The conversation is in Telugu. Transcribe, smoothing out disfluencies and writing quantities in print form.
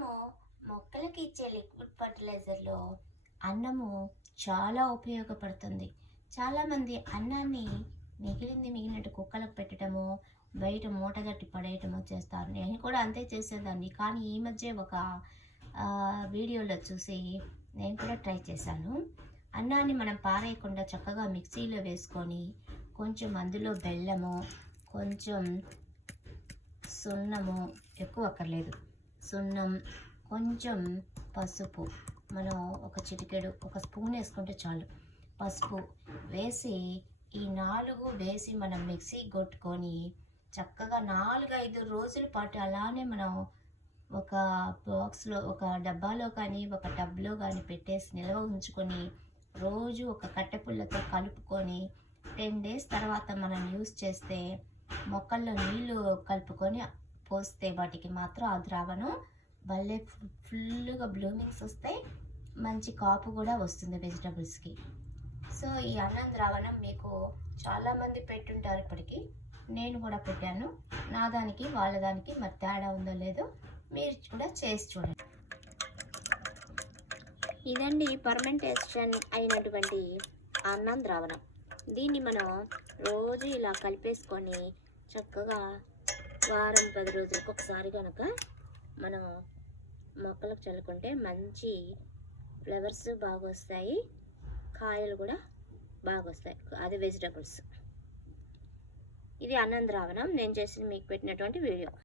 మనము మొక్కలకి ఇచ్చే లిక్విడ్ ఫర్టిలైజర్లో అన్నము చాలా ఉపయోగపడుతుంది. చాలామంది అన్నాన్ని మిగిలినట్టు కుక్కలకు పెట్టడము, బయట మూటగట్టి పడేయటమో చేస్తారు. నేను కూడా అంతే చేసేదాన్ని. కానీ ఈ మధ్య ఒక వీడియోలో చూసి నేను కూడా ట్రై చేశాను. అన్నాన్ని మనం పారేయకుండా చక్కగా మిక్సీలో వేసుకొని కొంచెం అందులో బెల్లము, కొంచెం సున్నము, ఎక్కువ అక్కర్లేదు, సున్నం, కొంచెం పసుపు, మనం ఒక చిటికెడు ఒక స్పూన్ వేసుకుంటే చాలు, పసుపు వేసి ఈ 4 వేసి మనం మిక్సీ కొట్టుకొని చక్కగా 4-5 రోజుల పాటు అలానే మనం ఒక బాక్స్లో, ఒక డబ్బాలో కానీ ఒక టబ్లో కానీ పెట్టేసి నిల్వ ఉంచుకొని రోజు ఒక కట్టెపుల్లతో కలుపుకొని 10 డేస్ తర్వాత మనం యూస్ చేస్తే మొక్కల్లో నీళ్లు కలుపుకొని పోస్తే వాటికి మాత్రం ఆ ద్రావణం భలే ఫుల్గా బ్లూమింగ్స్ వస్తాయి, మంచి కాపు కూడా వస్తుంది వెజిటబుల్స్కి. సో ఈ అన్నం ద్రావణం మీకు చాలామంది పెట్టుంటారు ఇప్పటికీ, నేను కూడా పెట్టాను. నా దానికి వాళ్ళ దానికి మరి తేడా ఉందో లేదో మీరు కూడా చేసి చూడండి. ఇదండి ఫర్మెంటేషన్ అయినటువంటి అన్నం ద్రావణం. దీన్ని మనం రోజు ఇలా కలిపేసుకొని చక్కగా వారం 10 రోజులకు ఒకసారి కనుక మనం మొక్కలకు చల్లుకుంటే మంచి ఫ్లవర్స్ బాగా వస్తాయి, కాయలు కూడా బాగా వస్తాయి, అది వెజిటబుల్స్. ఇది అన్నం ద్రావణం నేను చేసి మీకు పెట్టినటువంటి వీడియో.